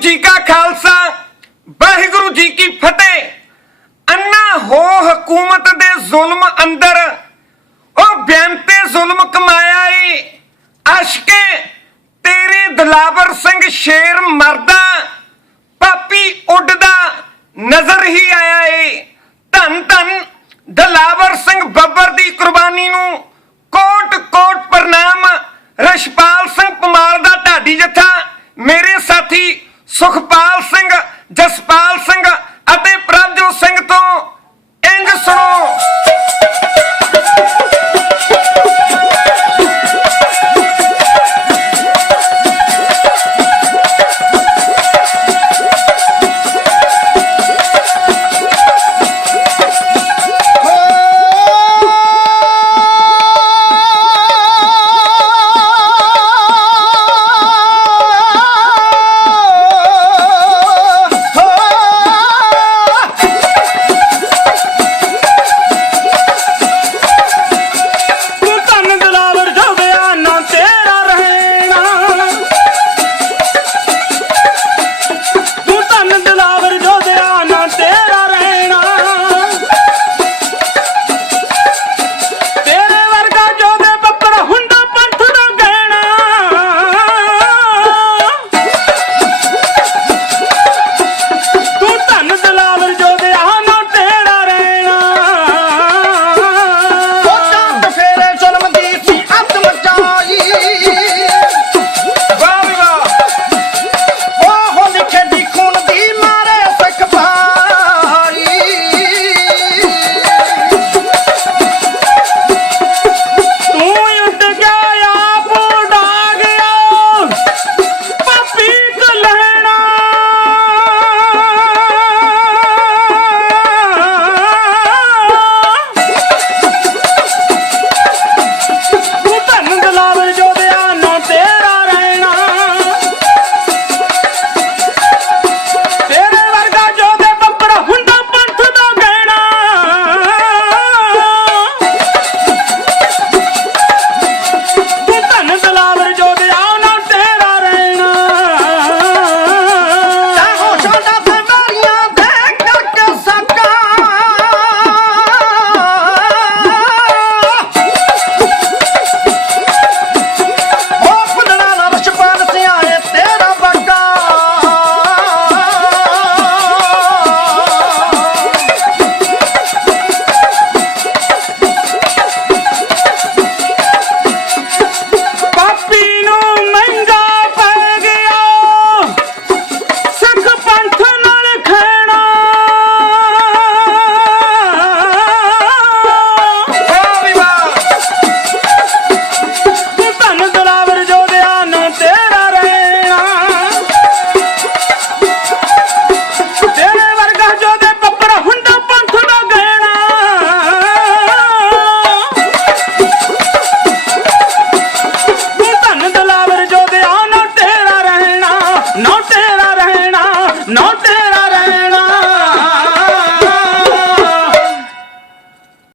ਜੀ ਕਾ ਖਾਲਸਾ, ਵਾਹਿਗੁਰੂ ਜੀ ਕੀ ਫਤਿਹ। ਅੰਨਾ ਹੋ ਹਕੂਮਤ ਦੇ ਜ਼ੁਲਮ ਅੰਦਰ, ਉਹ ਬੇਅੰਤੇ ਜ਼ੁਲਮ ਕਮਾਇਆ ਏ। ਅਸ਼ਕੇ ਤੇਰੇ ਦਲਾਵਰ ਸਿੰਘ ਸ਼ੇਰ ਮਰਦਾ, ਪਾਪੀ ਉੱਡਦਾ ਨਜ਼ਰ ਹੀ ਆਇਆ ਏ। ਧੰਨ ਧੰਨ ਦਲਾਵਰ ਸਿੰਘ ਬੱਬਰ ਦੀ ਕੁਰਬਾਨੀ ਨੂੰ ਕੋਟ ਕੋਟ ਪ੍ਰਣਾਮ। ਰਸ਼ਪਾਲ ਸਿੰਘ ਪਮਾਲ ਦਾ ਢਾਡੀ ਜੱਥਾ, ਮੇਰੇ ਸਾਥੀ ਸੁਖਪਾਲ ਸਿੰਘ ਜਸਪਾਲ ਸਿੰਘ